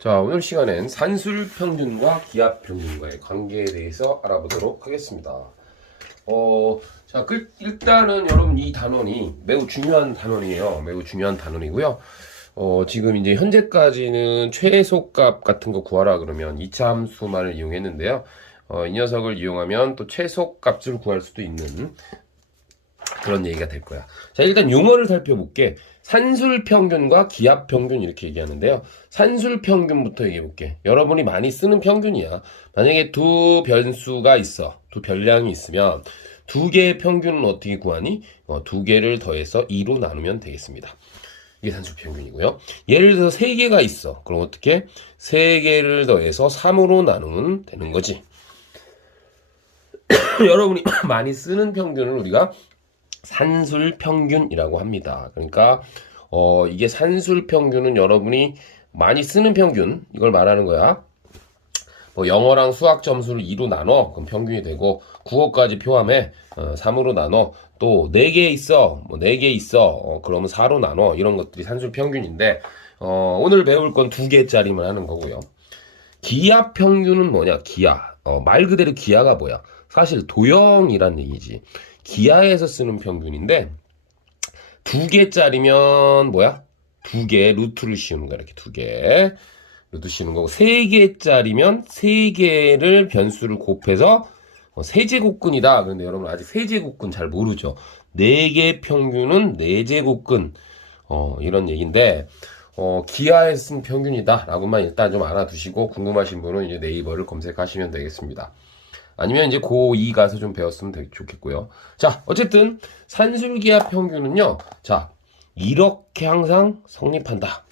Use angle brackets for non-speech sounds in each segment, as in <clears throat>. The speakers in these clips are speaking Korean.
자, 오늘 시간엔 산술 평균과 기압 평균과의 관계에 대해서 알아보도록 하겠습니다. 어, 자, 그, 일단은 여러분 이 단원이 매우 중요한 단원이에요. 매우 중요한 단원이고요. 어, 지금 이제 현재까지는 최소값 같은 거 구하라 그러면 이차 함수만을 이용했는데요. 어, 이 녀석을 이용하면 또 최소값을 구할 수도 있는 그런 얘기가 될 거야. 자, 일단 용어를 살펴볼게. 산술 평균과 기압 평균 이렇게 얘기하는데요. 산술 평균부터 얘기해 볼게. 여러분이 많이 쓰는 평균이야. 만약에 두 변수가 있어. 두 변량이 있으면 두 개의 평균은 어떻게 구하니? 어, 두 개를 더해서 2로 나누면 되겠습니다. 이게 산술 평균이고요. 예를 들어서 세 개가 있어. 그럼 어떻게? 세 개를 더해서 3으로 나누면 되는 거지. <clears throat> 여러분이 <clears throat> 많이 쓰는 평균을 우리가 산술 평균이라고 합니다. 그러니까 어 이게 산술 평균은 여러분이 많이 쓰는 평균 이걸 말하는 거야. 뭐 영어랑 수학 점수를 2로 나눠. 그럼 평균이 되고 국어까지 포함해 어, 3으로 나눠. 또 4개 있어. 뭐 4개 있어. 어, 그러면 4로 나눠. 이런 것들이 산술 평균인데 어, 오늘 배울 건 2개짜리만 하는 거고요. 기하 평균은 뭐냐? 기하. 어, 말 그대로 기하가 뭐야? 사실 도형이란 얘기지 기하에서 쓰는 평균인데 두 개짜리면 뭐야? 두 개 루트를 씌우는 거야 이렇게 두 개. 루트 씌우는 거고 세 개짜리면 세 개를 변수를 곱해서 어, 세제곱근이다. 그런데 여러분 아직 세제곱근 잘 모르죠. 네 개 평균은 네 제곱근 어, 이런 얘기인데 어, 기하에 쓴 평균이다라고만 일단 좀 알아두시고 궁금하신 분은 이제 네이버를 검색하시면 되겠습니다. 아니면 이제 고2 가서 좀 배웠으면 되게 좋겠고요. 자, 어쨌든 산술기압 평균은요. 자, 이렇게 항상 성립한다.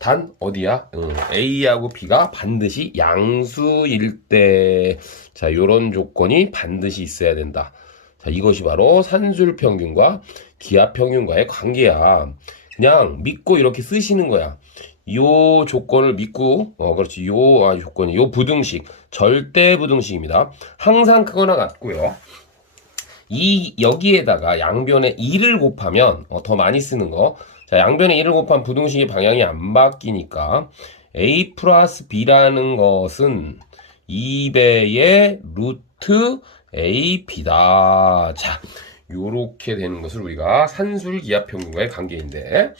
단 어디야? 음, A하고 B가 반드시 양수일 때, 자, 요런 조건이 반드시 있어야 된다. 자, 이것이 바로 산술 평균과 기압 평균과의 관계야. 그냥 믿고 이렇게 쓰시는 거야. 요 조건을 믿고, 어, 그렇지. 요 아, 조건이, 요 부등식, 절대 부등식입니다. 항상 크거나 같고요. 이, 여기에다가 양변에 2를 곱하면, 어, 더 많이 쓰는 거. 자, 양변에 1을 곱하면 부등식의 방향이 안 바뀌니까, a 플러스 b라는 것은 2배의 루트 a b다. 자, 요렇게 되는 것을 우리가 산술 기압 평균과의 관계인데,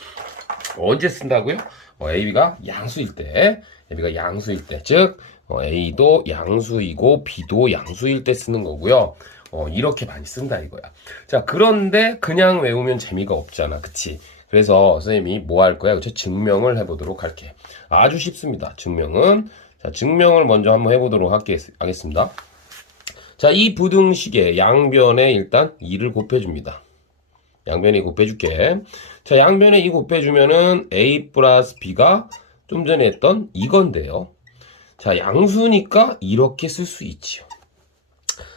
언제 쓴다고요? 어, AB가 양수일 때, AB가 양수일 때, 즉 어, A도 양수이고 B도 양수일 때 쓰는 거고요. 어, 이렇게 많이 쓴다 이거야. 자, 그런데 그냥 외우면 재미가 없잖아, 그치? 그래서 선생님이 뭐 할 거야? 그쵸? 증명을 해보도록 할게. 아주 쉽습니다. 증명은 자, 증명을 먼저 한번 해보도록 할게, 하겠습니다. 자, 이 부등식의 양변에 일단 2를 곱해줍니다. 양변에 곱해줄게. 자, 양변에 이 곱해주면은 a 플러스 b가 좀 전에 했던 이건데요. 자, 양수니까 이렇게 쓸 수 있지요.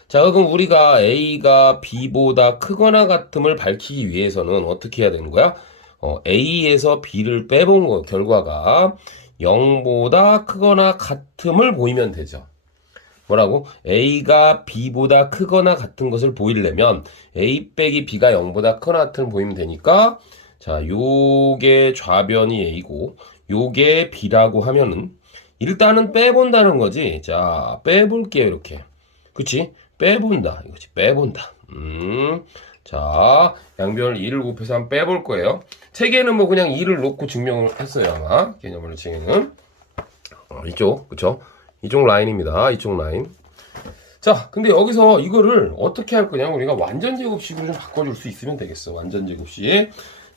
자, 그럼 우리가 a가 b보다 크거나 같음을 밝히기 위해서는 어떻게 해야 되는 거야? 어, a에서 b를 빼본 거, 결과가 0보다 크거나 같음을 보이면 되죠. 뭐라고? a가 b보다 크거나 같은 것을 보이려면 a 빼기 b가 0보다 크거나 같은 보이면 되니까 자, 요게 좌변이 a고 요게 b라고 하면은 일단은 빼본다는 거지. 자, 빼볼게요, 이렇게. 그치? 빼본다. 이거지. 빼본다. 음. 자, 양변을 2를 곱해서 한번 빼볼 거예요. 책에는 뭐 그냥 2를 놓고 증명을 했어요, 아마. 개념을 책에는. 어, 이쪽, 그쵸? 이쪽 라인입니다. 이쪽 라인. 자, 근데 여기서 이거를 어떻게 할 거냐? 우리가 완전 제곱식으로 좀 바꿔줄 수 있으면 되겠어. 완전 제곱식.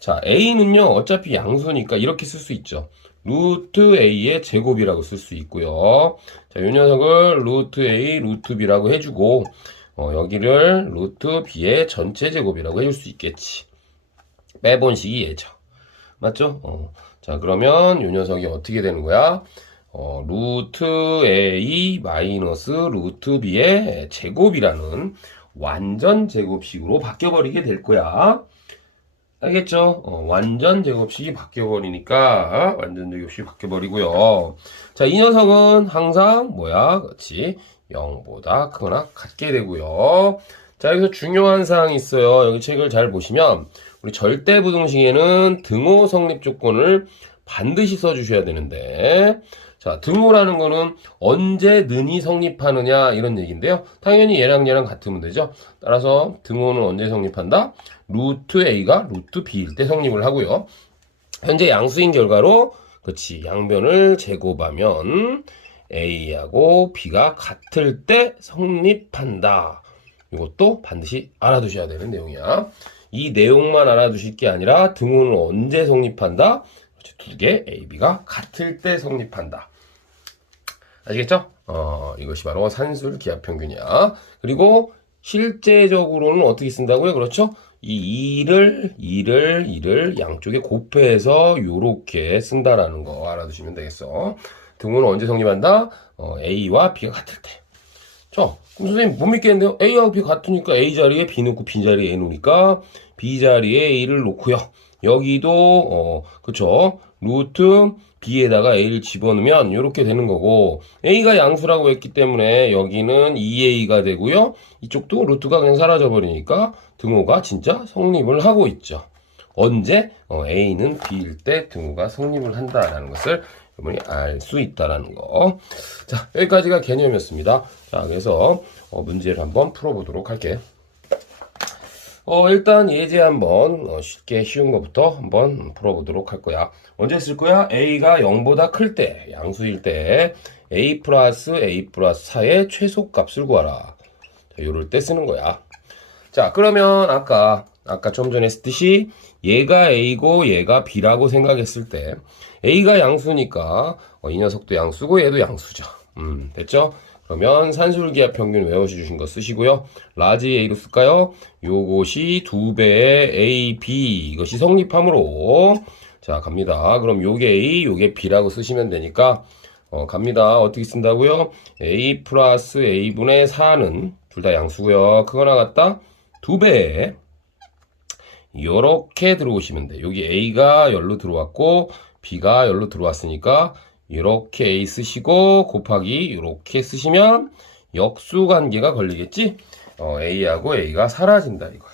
자, a는요, 어차피 양수니까 이렇게 쓸 수 있죠. 루트 a의 제곱이라고 쓸 수 있고요. 자, 이 녀석을 루트 a, 루트 b라고 해주고, 어, 여기를 루트 b의 전체 제곱이라고 해줄 수 있겠지. 빼본식이 얘죠. 맞죠? 어. 자, 그러면 이 녀석이 어떻게 되는 거야? 어, 루트 a 마이너스 루트 b의 제곱이라는 완전 제곱식으로 바뀌어버리게 될 거야. 알겠죠? 어, 완전 제곱식이 바뀌어버리니까 완전 제곱식이 바뀌어버리고요. 자, 이 녀석은 항상 뭐야? 그렇지. 0보다 크거나 같게 되고요. 자, 여기서 중요한 사항이 있어요. 여기 책을 잘 보시면 우리 절대 부등식에는 등호 성립 조건을 반드시 써주셔야 되는데 자 등호라는 거는 언제 는이 성립하느냐 이런 얘기인데요. 당연히 얘랑 얘랑 같으면 되죠. 따라서 등호는 언제 성립한다? 루트 a가 루트 b일 때 성립을 하고요. 현재 양수인 결과로 그렇지 양변을 제곱하면 a하고 b가 같을 때 성립한다. 이것도 반드시 알아두셔야 되는 내용이야. 이 내용만 알아두실 게 아니라 등호는 언제 성립한다? 두 개 A, B가 같을 때 성립한다. 아시겠죠? 어, 이것이 바로 산술 기압 평균이야. 그리고 실제적으로는 어떻게 쓴다고요? 그렇죠? 이 2를, 2를, 2를 양쪽에 곱해서 요렇게 쓴다라는 거 알아두시면 되겠어. 등호는 언제 성립한다? 어, A와 B가 같을 때. 자, 그럼 선생님 못 믿겠는데요? A하고 B 같으니까 A 자리에 B 놓고 B 자리에 A 놓으니까 B 자리에 A를 놓고요. 여기도 어 그쵸 루트 B에다가 A를 집어넣으면 이렇게 되는 거고 A가 양수라고 했기 때문에 여기는 2A가 되고요. 이쪽도 루트가 그냥 사라져 버리니까 등호가 진짜 성립을 하고 있죠. 언제 어, A는 B일 때 등호가 성립을 한다라는 것을 여러분이 알 수 있다라는 거. 자, 여기까지가 개념이었습니다. 자, 그래서 어, 문제를 한번 풀어보도록 할게. 어, 일단 예제 한번 어, 쉽게 쉬운 것부터 한번 풀어보도록 할 거야. 언제 쓸 거야? A가 0보다 클 때, 양수일 때 A 플러스 A 플러스 4의 최소값을 구하라. 자, 요럴 때 쓰는 거야. 자, 그러면 아까 아까 좀 전에 했듯이 얘가 A고 얘가 B라고 생각했을 때 A가 양수니까 어, 이 녀석도 양수고 얘도 양수죠. 음, 됐죠? 그러면 산술기압 평균 외워주신 거 쓰시고요. 라지 A로 쓸까요? 요것이 두 배의 A, B 이것이 성립함으로 자 갑니다. 그럼 요게 A, 요게 B라고 쓰시면 되니까 어, 갑니다. 어떻게 쓴다고요? A 플러스 A분의 4는 둘 다 양수고요. 크거나 같다? 두 배. 요렇게 들어오시면 돼. 여기 A가 열로 들어왔고 B가 열로 들어왔으니까 이렇게 A 쓰시고 곱하기 이렇게 쓰시면 역수 관계가 걸리겠지? 어, A하고 A가 사라진다 이거야.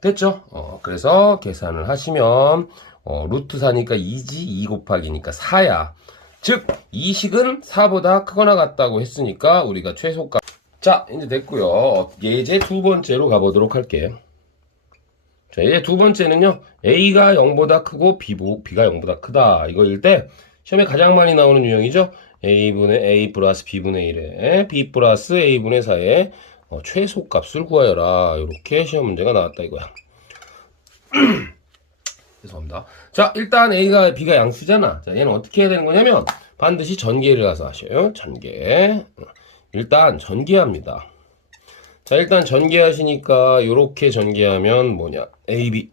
됐죠? 어, 그래서 계산을 하시면 어, 루트 4니까 2지 2 곱하기니까 4야. 즉, 이 식은 4보다 크거나 같다고 했으니까 우리가 최소값. 자, 이제 됐고요. 예제 두 번째로 가보도록 할게. 자, 이제 두 번째는요. A가 0보다 크고 B, B가 0보다 크다. 이거일 때 시험에 가장 많이 나오는 유형이죠. A분의 A 플러스 B분의 1에 B 플러스 A분의 4의 어, 최소값을 구하여라. 이렇게 시험 문제가 나왔다 이거야. <clears throat> 죄송합니다. 자, 일단 A가 B가 양수잖아. 자, 얘는 어떻게 해야 되는 거냐면 반드시 전개를 가서 하셔요. 전개. 일단 전개합니다. 자, 일단 전개하시니까 이렇게 전개하면 뭐냐? AB.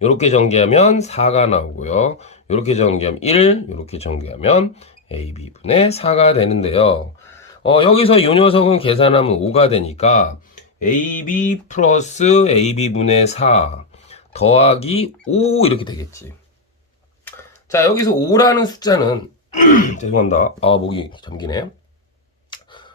이렇게 <clears throat> 전개하면 4가 나오고요. 이렇게 전개하면 1, 이렇게 전개하면 AB분의 4가 되는데요. 어, 여기서 이 녀석은 계산하면 5가 되니까 AB 플러스 AB분의 4 더하기 5 이렇게 되겠지. 자, 여기서 5라는 숫자는 <clears throat> 죄송합니다. 아, 목이 잠기네.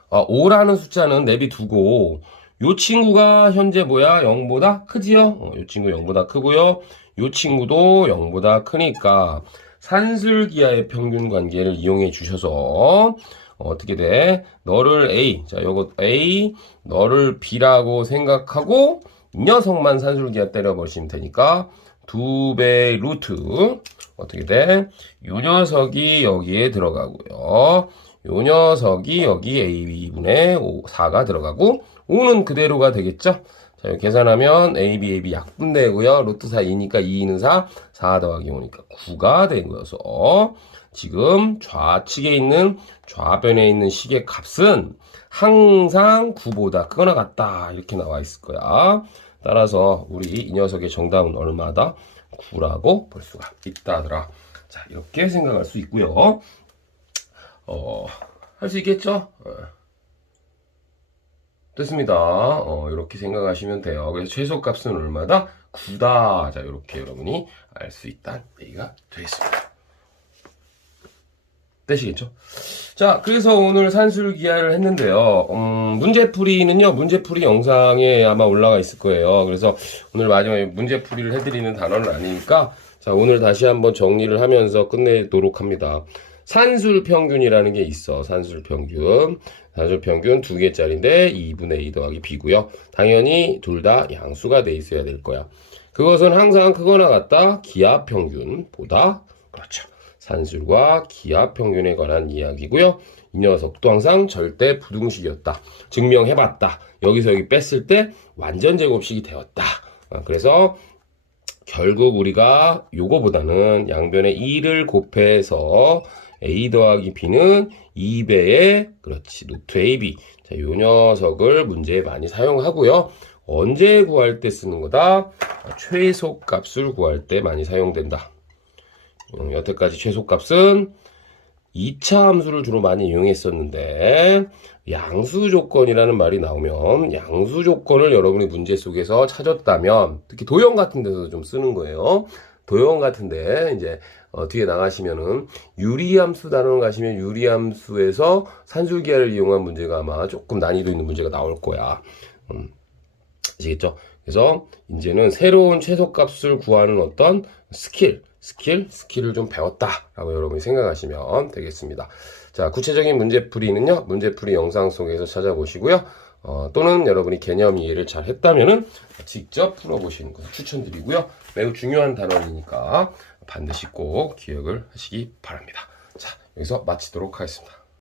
아, 5라는 숫자는 내비두고 요 친구가 현재 뭐야? 0보다 크지요? 어, 요 친구 0보다 크고요. 요 친구도 0보다 크니까 산술기하의 평균 관계를 이용해 주셔서 어, 어떻게 돼? 너를 A, 자, 요거 A, 너를 B라고 생각하고 이 녀석만 산술기하 때려버리시면 되니까 두 배 루트 어떻게 돼? 요 녀석이 여기에 들어가고요. 요 녀석이 여기 AB분의 4가 들어가고 5는 그대로가 되겠죠? 자, 이거 계산하면 AB, AB 약분되고요. 루트 4 2니까 2는 4, 4 더하기 5니까 9가 된 거여서 지금 좌측에 있는 좌변에 있는 식의 값은 항상 9보다 크거나 같다 이렇게 나와 있을 거야. 따라서 우리 이 녀석의 정답은 얼마다? 9라고 볼 수가 있다더라. 자 이렇게 생각할 수 있고요. 어, 할 수 있겠죠? 어. 됐습니다. 어, 이렇게 생각하시면 돼요. 그래서 최소값은 얼마다? 9다. 자, 이렇게 여러분이 알 수 있다는 얘기가 되겠습니다. 되시겠죠? 자, 그래서 오늘 산술기하를 했는데요. 음, 문제풀이는요, 문제풀이 영상에 아마 올라가 있을 거예요. 그래서 오늘 마지막에 문제풀이를 해드리는 단어는 아니니까 자, 오늘 다시 한번 정리를 하면서 끝내도록 합니다. 산술 평균이라는 게 있어. 산술 평균. 산술 평균 두 개짜리인데 2분의 2 더하기 b고요. 당연히 둘 다 양수가 돼 있어야 될 거야. 그것은 항상 크거나 같다. 기압 평균보다 그렇죠. 산술과 기압 평균에 관한 이야기고요. 이 녀석도 항상 절대 부등식이었다. 증명해봤다. 여기서 여기 뺐을 때 완전 제곱식이 되었다. 아, 그래서 결국 우리가 요거보다는 양변에 2를 곱해서 a 더하기 b는 2배의 그렇지 노트 ab 자, 요 녀석을 문제에 많이 사용하고요. 언제 구할 때 쓰는 거다? 아, 최소값을 구할 때 많이 사용된다. 음, 여태까지 최소값은 2차 함수를 주로 많이 이용했었는데 양수 조건이라는 말이 나오면 양수 조건을 여러분이 문제 속에서 찾았다면 특히 도형 같은 데서 좀 쓰는 거예요. 도형 같은데 이제 어, 뒤에 나가시면은 유리함수 단원 가시면 유리함수에서 산술기하를 이용한 문제가 아마 조금 난이도 있는 문제가 나올 거야. 음, 아시겠죠? 그래서 이제는 새로운 최소값을 구하는 어떤 스킬, 스킬, 스킬을 좀 배웠다라고 여러분이 생각하시면 되겠습니다. 자, 구체적인 문제풀이는요, 문제풀이 영상 속에서 찾아보시고요. 어, 또는 여러분이 개념 이해를 잘 했다면은 직접 풀어보시는 것을 추천드리고요. 매우 중요한 단원이니까 반드시 꼭 기억을 하시기 바랍니다. 자, 여기서 마치도록 하겠습니다.